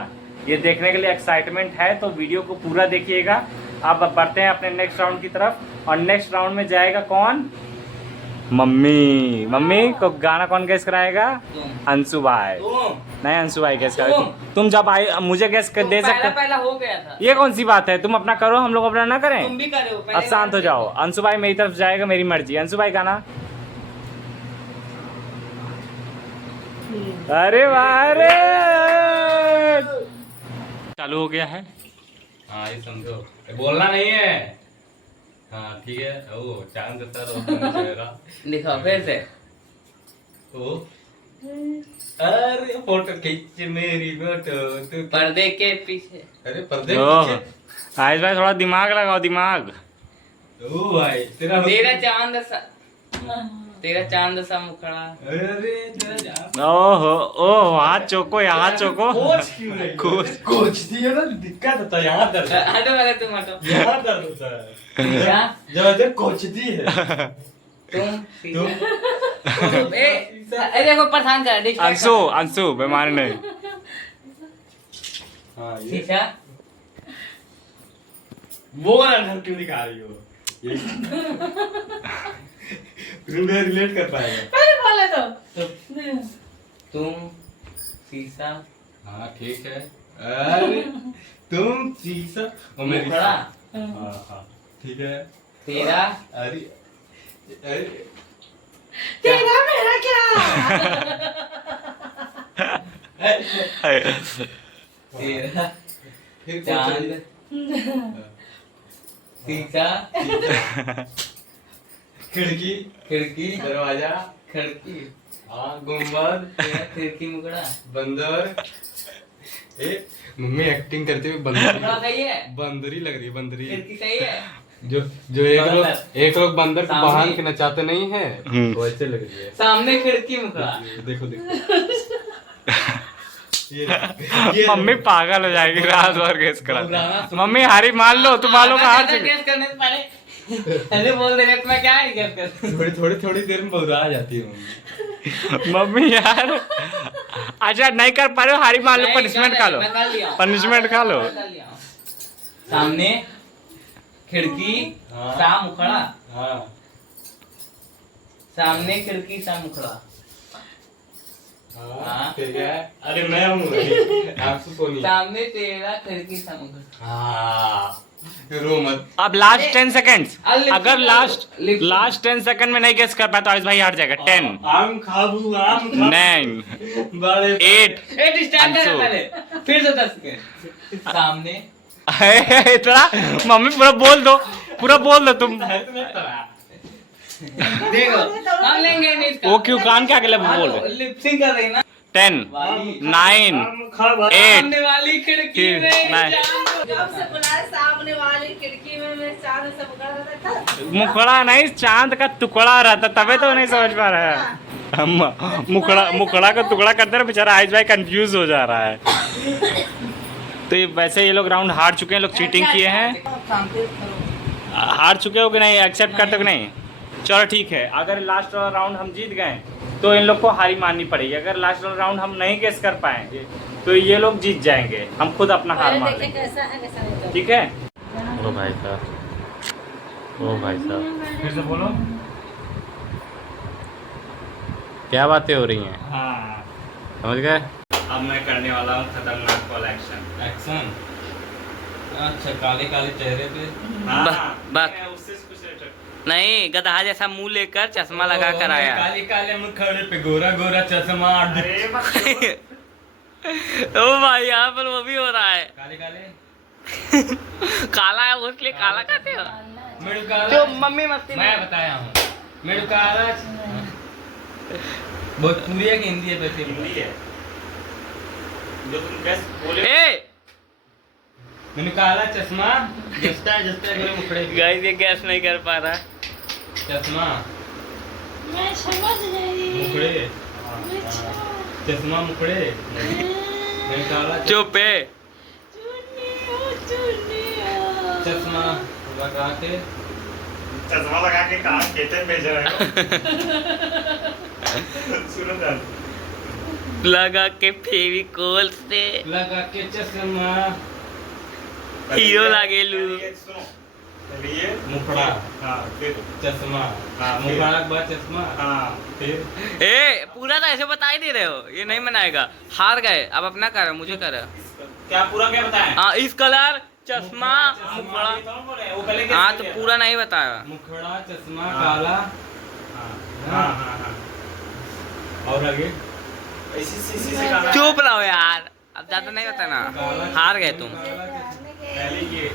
ये देखने के लिए एक्साइटमेंट है तो वीडियो को पूरा देखिएगा। अब बढ़ते हैं अपने नेक्स्ट राउंड की तरफ। और नेक्स्ट राउंड में जाएगा कौन? मम्मी को गाना कौन गैस कराएगा? अंशु भाई। नहीं अंशु भाई गैस कराएगा। तुम जब आए मुझे गैस कर दे सकते। पहला हो गया था। ये कौन सी बात है? तुम अपना करो, हम लोग अपना ना करें। तुम भी करे हो। अब शांत हो जाओ। अंशु भाई मेरी तरफ जाएगा, मेरी मर्जी। अंशु भाई गाना। अरे वाह रे चालू हो गया है। हाँ ये समझो, बोलना नहीं है। हाँ ठीक है। ओ चांद चेहरा दिखाओ फिर से। ओ अरे फोटो खींच मेरी फोटो तू पर्दे के पीछे। अरे पर्दे ओह पीछे। आयुष भाई थोड़ा दिमाग लगाओ, दिमाग। ओ भाई तेरा तेरा चांद सा मुखड़ा। अरे तेरा जान ओहो ओह वहाँ चौको यहाँ चौको। कोच क्यों नहीं? कोच दी है ना, दिक्कत होता है यहाँ दर्द। हटो पहले तुम हटो। यहाँ दर्द होता है क्या? जो इधर कोच दी है। तुम अरे देखो परेशान कर distract अंशु अंशु बेमार नहीं। हाँ कर। ये शीशा। वो अंदर क्यों दिखा रही हो? ये तुम रिलेट कर पाएगा। पहले बोले तो। तुम शीशा। हाँ ठीक है। अरे तुम शीशा और मैं मुखड़ा। हाँ हाँ ठीक है। तेरा अरे अरे तेरा मेरा क्या? तेरा चांद शीशा खिड़की खिड़की दरवाजा खिड़की गुंबद तेरा खिड़की मुकड़ा बंदर। मम्मी एक्टिंग करते हुए मुकड़ा सही है, बंदरी लग रही है, बंदरी। खिड़की सही है। जो एक लोग बंदर को बाहर के नचाते नहीं है, वैसे लग रही है। सामने खिड़की मुकड़ा। देखो मम्मी पागल हो जाएगी रात भर गेस करा। मम्मी हारी मान लो, तुम मानो का हार चुके। गेस करने से पहले ऐसे बोल देने तो मैं क्या है गेस कर। थोड़ी देर में बहुरा जाती है मम्मी यार। अच्छा नहीं कर पा रहे हो, हारी मान लो, पनिशमेंट खा लो, पनिशमेंट खा लो। सामने खिड़की सा मुखड़ा, सामने खिड़की सा मुखड़ा। ठीक है। अरे मैं हूँ आपसे सोनी। सामने तेरा खिड़की सा मुखड़ा। रो मत। अब लास्ट 10 सेकंड्स, अगर लास्ट 10 सेकंड में नहीं गेस कर पाया तो आयुष भाई हार जाएगा। 10 आम खाबू आम 9 बड़े 8 स्टार्ट कर पहले, फिर से 10 के सामने। इतना मम्मी पूरा बोल दो तुम। देखो हम लेंगे नहीं इसका। वो क्यों कान के आगे बोल रहे? लिपसिंग कर रही ना। 10 9 8 सामने वाली खिड़की में नहीं। कब से बुलाए सामने वाली खिड़की में मैं चांद से मुकड़ा रहता था। मुखड़ा नहीं, चांद का टुकड़ा रहता, तबे तो नहीं समझ पा रहा है। मुखड़ा का टुकड़ा करते रहे, बेचारा आयुष भाई कंफ्यूज हो जा रहा है। तो वैसे ये लोग राउंड हार चुके हैं, लोग चीटिंग किए हैं। हार चुके हो कि नहीं, एक्सेप्ट करते हो कि नहीं? चलो ठीक है, अगर लास्ट राउंड हम जीत गए तो इन लोग को हारी माननी पड़ेगी। अगर लास्ट राउंड हम नहीं गेस कर पाएंगे तो ये लोग जीत जाएंगे, हम खुद अपना हार मान लेंगे। कैसा है कैसा नहीं। ठीक है। ओ भाई साहब, ओ भाई साहब, फिर से बोलो क्या बातें हो रही हैं। हाँ समझ गए? अब मैं करने वाला हूँ खतरनाक कॉल एक्शन। अच्छा काले काले चेहरे पे उससे कुछ नहीं, गधा जैसा मुंह लेकर चश्मा लगा कर आया। काले काले मुखड़े पे गोरा गोरा चश्मा। ओ भाई यहाँ पर वो भी हो रहा है। काले काले काला है वो, इसलिए काला कहते हो। जो मम्मी मस्ती मैं बताया हूँ मेरे काला भोजपुरी है कि हिंदी है? वैसे हिंदी है जो तुम गैस बोले। मैंने काला चश्मा जस्ता मेरे मुखड़े पे। गाइस ये गैस नहीं कर पा रहा। चश्मा मैं समझ गई। मुखड़े चश्मा मुखड़े मैं काला चुप है। चश्मा लगा के कहाँ खेते भेज रहे हो? सुनो जान, लगा के फेविकोल से लगा के चश्मा हीरो लागे लू। सुनो चलिए मुखड़ा, हाँ फिर चश्मा, हाँ मुखड़ा के बाद चश्मा, हाँ फिर ए पूरा तो ऐसे बता ही दे रहे हो, ये नहीं बनाएगा। हार गए, अब अपना कर, मुझे कर। क्या पूरा क्या बताया? हाँ इस कलर चश्मा मुखड़ा। हाँ तो पूरा नहीं बताया। मुखड़ा चश्मा काला। हाँ हाँ हाँ और आगे चुप रहो यार, अब ज्यादा नहीं बताना, हार गए तुम। पहले ये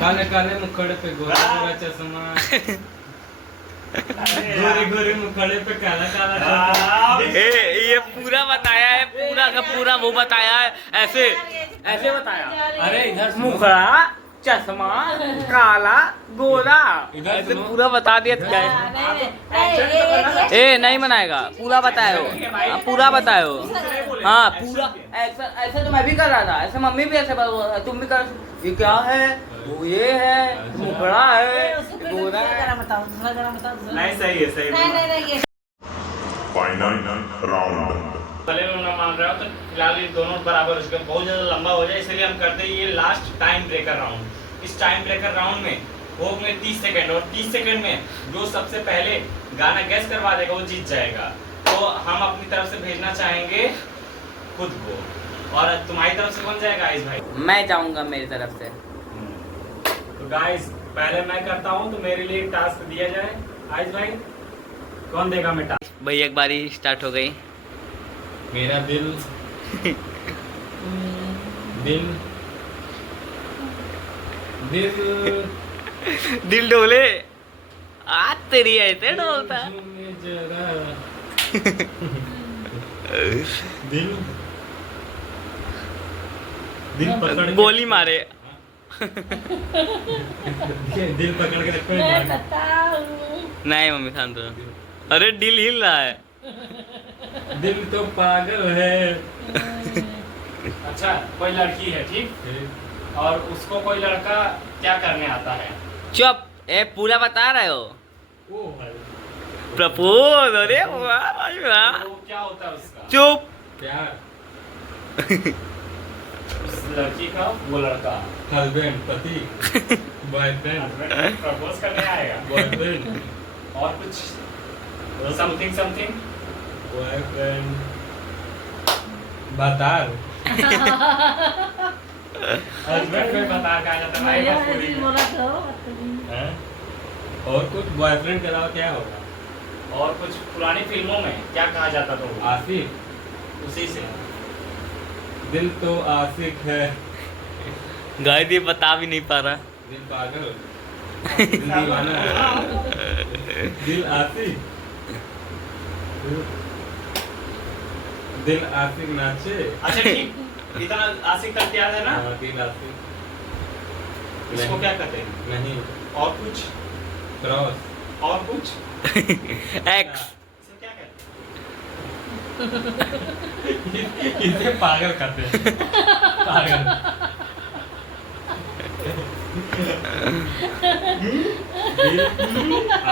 काले काले मुखड़े पे गोरा गोरा चश्मा, गोरे गोरे मुखड़े पे काला काला चश्मा। ये पूरा बताया है, पूरा का पूरा वो बताया है, ऐसे ऐसे बताया। अरे इधर मुखड़ा चश्मा काला गोरा, ऐसे पूरा बता दिया क्या है? ए नहीं बनाएगा, पूरा बताए हो, पूरा बताए हो। हाँ पूरा ऐसा, ऐसे तो मैं भी कर रहा था, ऐसे मम्मी भी ऐसे तुम भी कर। ये क्या है, वो ये है, मुखड़ा है, गोरा है। नहीं सही है, सही है। Final round. पहले में ना मान रहे हो तो फिलहाल ये दोनों बराबर हो चुके हैं, बहुत ज़्यादा लंबा हो जाए इसलिए हम करते हैं ये लास्ट टाइम ब्रेकर राउंड। इस टाइम ब्रेकर राउंड में हो गए 30 सेकंड, और 30 सेकंड में जो सबसे पहले गाना गैस करवा देगा वो जीत जाएगा। तो हम अपनी तरफ से भेजना चाहेंगे खुद को, और तुम्हारी तरफ से कौन जाएगा आयुष भाई? मैं जाऊंगा मेरी तरफ से। तो गाइस पहले मैं करता हूँ, तो मेरे लिए टास्क दिया जाए। आयुष भाई कौन देगा मैं टास्क? भाई एक बारी स्टार्ट हो गई। मेरा दिल दिल दिल दिल डोले आज तेरी ऐसे डोलता झूमे जरा दिल दिल पकड़ के गोली मारे दिल पकड़ के रखो मैं बताऊं नहीं मम्मी शांत हो अरे दिल हिल रहा है दिल तो पागल है अच्छा कोई लड़की है ठीक, और उसको कोई लड़का क्या करने आता है? चुप ए पूरा बता रहे हो ओ भाई प्रपोज अरे वाह भाई वाह तो क्या होता है उसका? चुप प्यार उस लड़की का वो लड़का हस्बैंड पति बॉयफ्रेंड प्रपोज करने आएगा। बॉयफ्रेंड और कुछ समथिंग समथिंग बॉयफ्रेंड बतार हस्बैंड में बता कहा जाता है मैं भाई, ऐसे बोला करो बदतमीज। हैं? और कुछ बॉयफ्रेंड के अलावा क्या होगा और कुछ पुरानी फिल्मों में क्या कहा जाता था वो? आसिफ उसी से दिल तो आशिक है गाय ये बता भी नहीं पा रहा दिल पागल दिल दीवाना है दिल आशिक दिल आशिक नाचे अच्छा ठीक, इतना आशिक तक याद है ना? हाँ, दिल आशिक इसको क्या कहते हैं? नहीं और कुछ क्रॉस और कुछ एक्स इसे क्या कहते इसे पागल कहते हैं पागल दिल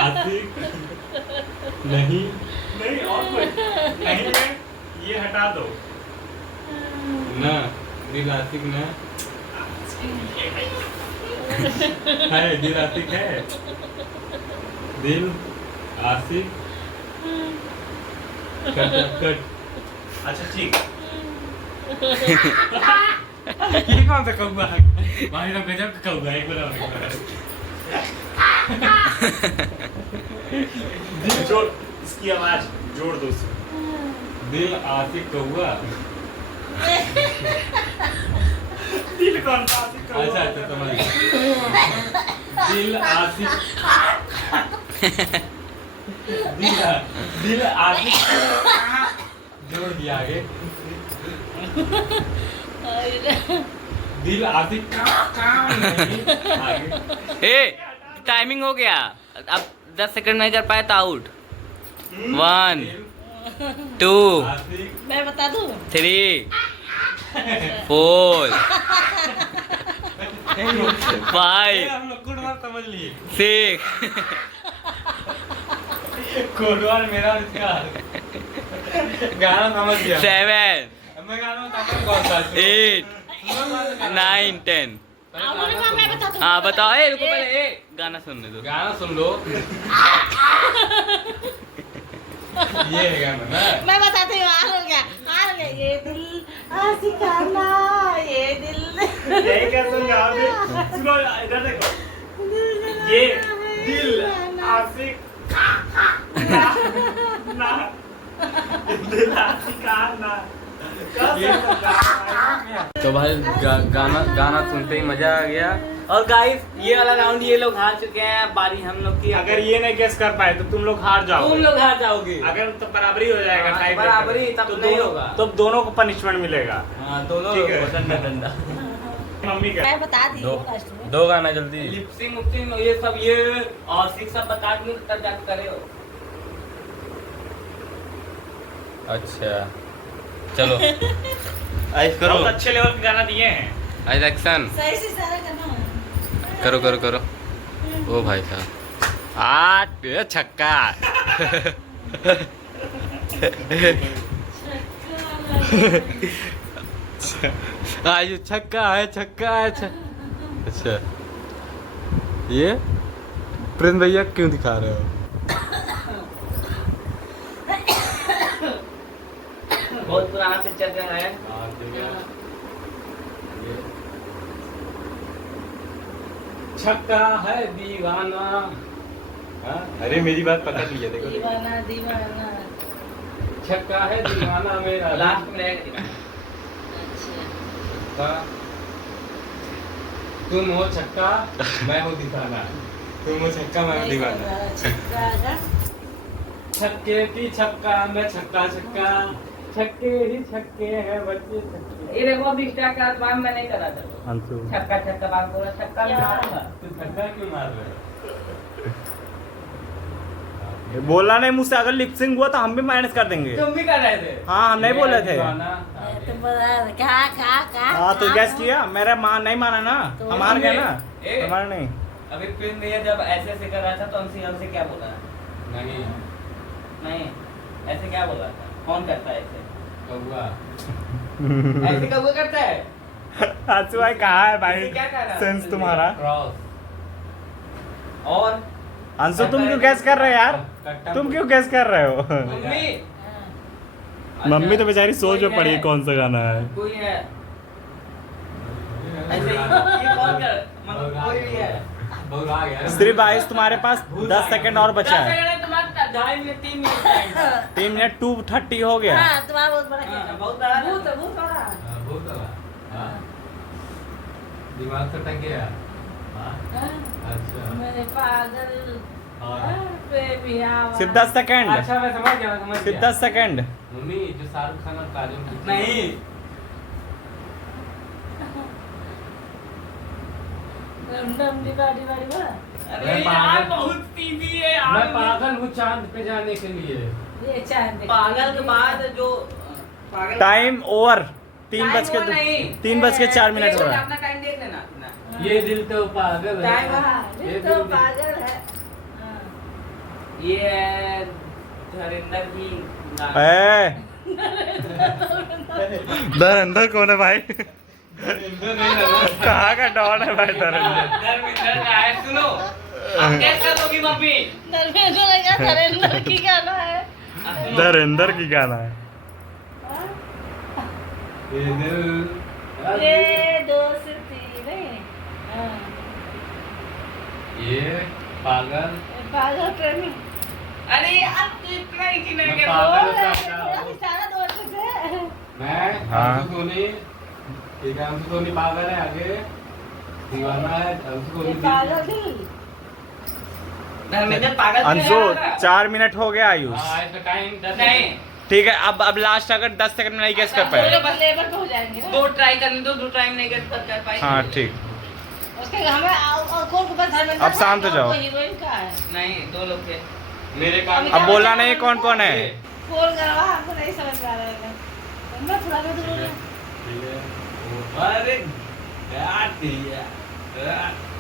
आशिक नहीं हैं? नहीं और कुछ नहीं है, ये हटा दो। ना दिल आशिक ना है दिल आशिक है दिल आशिक कट कट अच्छा ठीक, ये कौन सा कौवा है भाई ना गजब का कौवा है एक बार जोड़ इसकी आवाज जोड़ दो उससे। दिल आशिक कौवा दिल कौन सा आशिक का अच्छा हुआ? अच्छा समझ गया। दिल आशिक दिल आशिक जोड़ दिया आगे दिल आशिक नहीं आगे ए टाइमिंग हो गया अब 10 सेकंड नहीं कर पाए तो आउट 1 2 आशिक मैं बता दूं 3 4 5 हम लोग कुड़वा समझ लिए 6 कोडवार मेरा और इसका गाना समझ गया 7 मैं गाना बताऊं कौन सा 8 9 10 मैं बता दूं हाँ बताओ ए रुको पहले ए गाना सुनने दो गाना सुन लो ये है गाना ना मैं बताती हूँ हार हो गया ये दिल आशिकाना ये दिल यही क्या सुन रहा है? सुनो इधर देखो, ये दिल आशिक ना दिल आशिक ना तो भाई गाना सुनते ही मजा आ गया। और गाइस ये वाला राउंड ये लोग हार चुके हैं, बारी हम लोग की। अगर ये नहीं गेस कर पाए तो तुम लोग हार जाओगे। तुम लोग हार जाओगे। अगर तो बराबरी हो जाएगा, हाँ, टाई बराबरी तब तो नहीं दोनों होगा। तो दोनों को पनिशमेंट मिलेगा। हाँ दोनों ठीक है। डंडा डंडा। मम्मी का मैं बता दी हूँ लास्ट में दो गाना जल्दी। लिपसिंग उप्सिंग ये सब ये और सिक्स सब बता दूं तब जाके करे हो। अच्छा चलो आइस करो बहुत अच्छे लेवल के गाना दिए हैं। आइस एक्शन सही से सारा करना करो करो करो। ओ भाई साहब आठ छक्का आज छक्का है अच्छा ये प्रिंस भैया क्यों दिखा रहे हो? बहुत पुराना पिक्चर है। छक्का है दीवाना। हाँ? अरे मेरी बात पकड़ लीजिए देखो दीवाना दीवाना छक्का है दीवाना मेरा लास्ट में रहेगा। अच्छा चौका, तुम हो छक्का मैं हूँ दीवाना, तुम हो छक्का मैं हूँ दीवाना। छक्के की छक्का मैं छक्का छक्का, छक्के ही छक्के है बच्चे छक्के। ये देखो अभी स्टार्ट का काम मैं नहीं करा था। अंशु छक्का छक्का बात बोला, छक्का भी मारूंगा। तू छक्का क्यों मार रहे हो? बोला नहीं मुझसे, अगर लिपसिंग हुआ तो हम भी माइनस कर देंगे। तुम भी कर रहे थे। हाँ हम नहीं बोले थे। तुम बोला क्या हाँ तो गैस किया, मेरा नहीं माना ना, तो हम हार गए ना, ए। हमारा नहीं। अभी फिल्म में जब ऐसे ऐसे कर रहा था तो हमसे क्या बोला? नहीं नहीं, ऐसे क्या बोला था? कौन करता है ऐसे? कौवा। ऐसे कब करता है? आंसू भाई कहाँ है भाई इसे क्या कह रहा है? सेंस तुम्हारा? क्रॉस। और अंशु तुम क्यों गैस कर रहे हो यार? तुम क्यों गैस कर रहे हो? मम्मी मम्मी तो बेचारी सोच में पड़ी है कौन सा गाना है। कोई है ऐसे ये कौन कर? मतलब कोई भी है? बहुत आ गया। सिर्फ आयुष तुम्हारे पास 10 सेकंड और बचा है। 2.5 मिनट 3 मिनट टाइम। 3 मिनट 2:30 हो गया। हाँ तुम्हारा बहुत बड़ा हाँ, खेल है। बहुत बड़ा। बहुत बड़ा। हाँ, बहुत बड़ा। हाँ। दिमाग से टक गया। हाँ, हाँ, अच्छा। मेरे पागल हाँ। बेबी आवा। सिर्फ 10 सेकंड। अच्छा मैं समझ गया, मैं समझ सिर्फ गया। 10 सेकंड। मम्मी जो शाहरुख खान और काजोल की नहीं डम डिबाडी बाडी बा। अरे मैं यार पागल- बहुत सीधी है यार। मैं पागल हूँ चांद पे जाने के लिए। ये चांद देखो। पागल के बाद जो पागल टाइम ओवर। 3 टाइम बज के ओवर नहीं। 3 बज के 4 मिनट हो रहा है। अपना टाइम देख लेना अपना। ये दिल तो पागल है। टाइम हाँ, ये ये दिल तो भी- पागल है। हाँ। ये है धरिंदर की ए धरंधर कौन है भाई? कहाँ का डॉन है भाई धरंधर? धर्मेंद्र का है, सुनो अब कैसे करोगी मम्मी? धर्मेंद्र लगा धर्मेंद्र की गाना है। धरंधर की गाना है। ये दिल ये दोस्ती में। हाँ, ये पागल। ये पागल प्रेमी। अरे यार तू इतना ही किना मैं के पागल बोल। हूँ। थोड़ा सारा दोस्त थे। मैं हाँ। अंशु धोनी। ठीक है, अंशु धोनी पागल है, आगे दीवाना है अंशु ये धोनी। पागल थी। धर्मेंद्र पागल क्यों अंशु है यार? 4 मिनट हो गया आयुष। हाँ, ऐसा टाइम नहीं ठीक है अब लास्ट अगर 10 सेकंड में नहीं गैस कर पाए। पूरे लेवल पे हो जाएंगे ना। दो ट्राई करने दो, दो टाइम नहीं कर पाएंगे। हाँ ठीक। उसके हमें कौन को बस धर्मेंद्र अब शांत हो जाओ। हीरोइन का है। नहीं दो लोग थे। मेरे काम अब बोला नहीं कौन कौन है। कौन करवा हमको नहीं समझ में आ रहा है। मैं थोड़ा सा दूर है। अरे यार दिया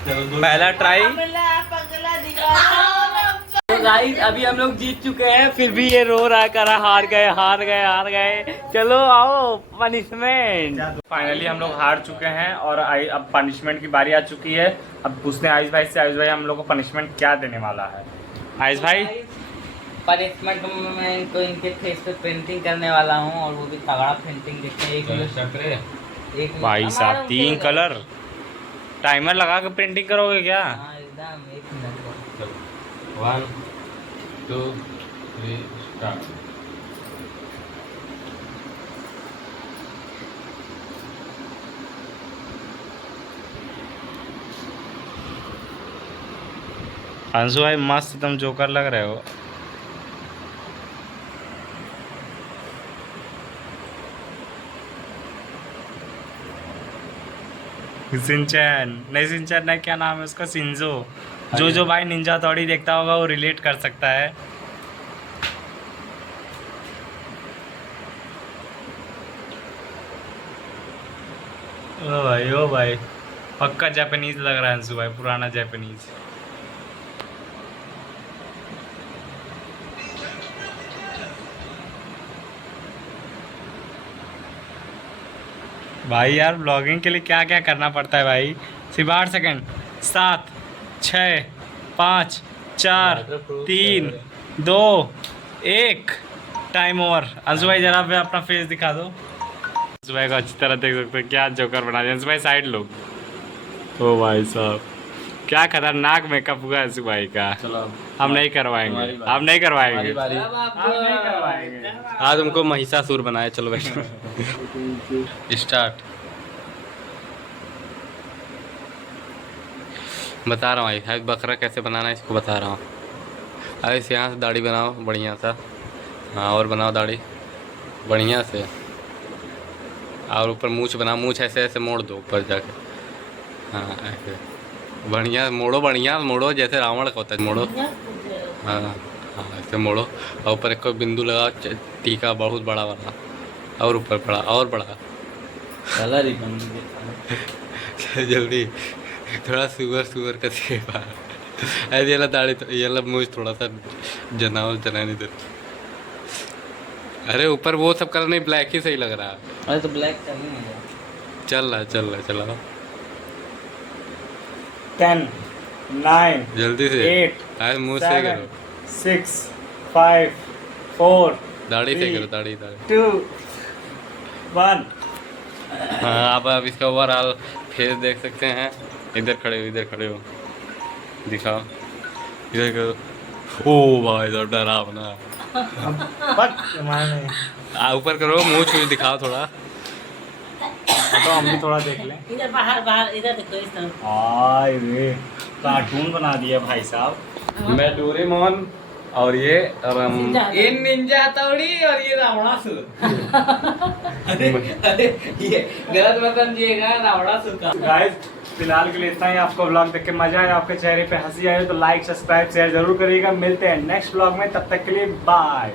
चलो दो। पहला ट्राई। पगला पगला दीवाना। तो गाइस अभी हम लोग जीत चुके हैं, फिर भी ये रो रहा है, करा हार गए। चलो आओ पनिशमेंट। फाइनली हम लोग हार चुके हैं और अब पनिशमेंट की बारी आ चुकी है। अब पूछते हैं आयुष भाई से, आयुष भाई हम लोग को पनिशमेंट क्या देने वाला है? आयुष भाई पनिशमेंट मैं इनको इनके फेस पे पेंटिंग करने वाला हूँ और वो भी तगड़ा पेंटिंग देखते हैं। चक्रे एक भाई साहब 3 कलर टाइमर लगा के प्रिंटिंग करोगे क्या? हाँ एकदम 1 मिनट का। 1 2 3 स्टार्ट। अंशु भाई मस्त तुम जोकर लग रहे हो। सिंचैन नहीं, क्या नाम है उसका? सिंजो। जो भाई निंजा थोड़ी देखता होगा वो रिलेट कर सकता है। ओ भाई पक्का जापानीज लग रहा है अंशु भाई, पुराना जापानीज। भाई यार ब्लॉगिंग के लिए क्या क्या करना पड़ता है भाई। सिर्फ 8 सेकंड। 7 6 5 4 3 2 1 time over. अंशु भाई जरा पे अपना फेस दिखा दो। अंशु भाई को अच्छी तरह देख सकते हैं, क्या जोकर बना दिया। अंशु भाई साइड लो। ओ भाई साहब क्या खतरनाक मेकअप हुआ अंशु भाई का। चलो हम नहीं करवाएंगे, हम नहीं करवाएंगे। अब आप आज हमको महिषासुर बनाया। चलो भाई स्टार्ट। बता रहा हूँ भाई बकरा कैसे बनाना है इसको बता रहा हूँ। अब इस यहाँ से दाढ़ी बनाओ बढ़िया सा। हाँ और बनाओ दाढ़ी बढ़िया से। और ऊपर मूछ बनाओ, मूछ ऐसे ऐसे मोड़ दो ऊपर जाके। हाँ ऐसे बढ़िया मोड़ो जैसे रावण का होता है मोड़ो। हाँ हाँ ऐसे मोड़ो और ऊपर एक बिंदु लगाओ टीका बहुत बड़ा वाला और ऊपर बड़ा और बड़ा। कलर ही बन गया। जल्दी थोड़ा सुअर का शेप आ ऐसे ये दाढ़ी तो ये मुझ थोड़ा सा जना नहीं दे। अरे ऊपर वो सब कलर नहीं ब्लैक ही सही लग रहा है। अरे तो ब्लैक करनी है। चल रहा चलाओ 10 9 जल्दी से। 8 आज मुँह से 7 करो 6 5 4 दाढ़ी से 3 करो दाढ़ी 2 1। हाँ आप अब इसका ओवरऑल फेस देख सकते हैं। इधर खड़े हो दिखाओ इधर करो। ओ भाई तो डरावना। ऊपर करो मुँह छू दिखाओ थोड़ा। तो हम भी थोड़ा देख लें। इधर बाहर इधर देखो इस तरफ। आय रे कार्टून बना दिया भाई साहब। मैं डोरेमोन और ये निंजा। ये निंजा हथौड़ी और ये रावणासुर। अरे ये गलत मत समझिएगा रावणासुर का। गाइस फिलहाल के लिए इतना ही। आपको व्लॉग देख के मजा आया, आपके चेहरे पे हंसी आई तो लाइक सब्सक्राइब शेयर जरूर करिएगा। मिलते हैं नेक्स्ट व्लॉग में, तब तक के लिए बाय।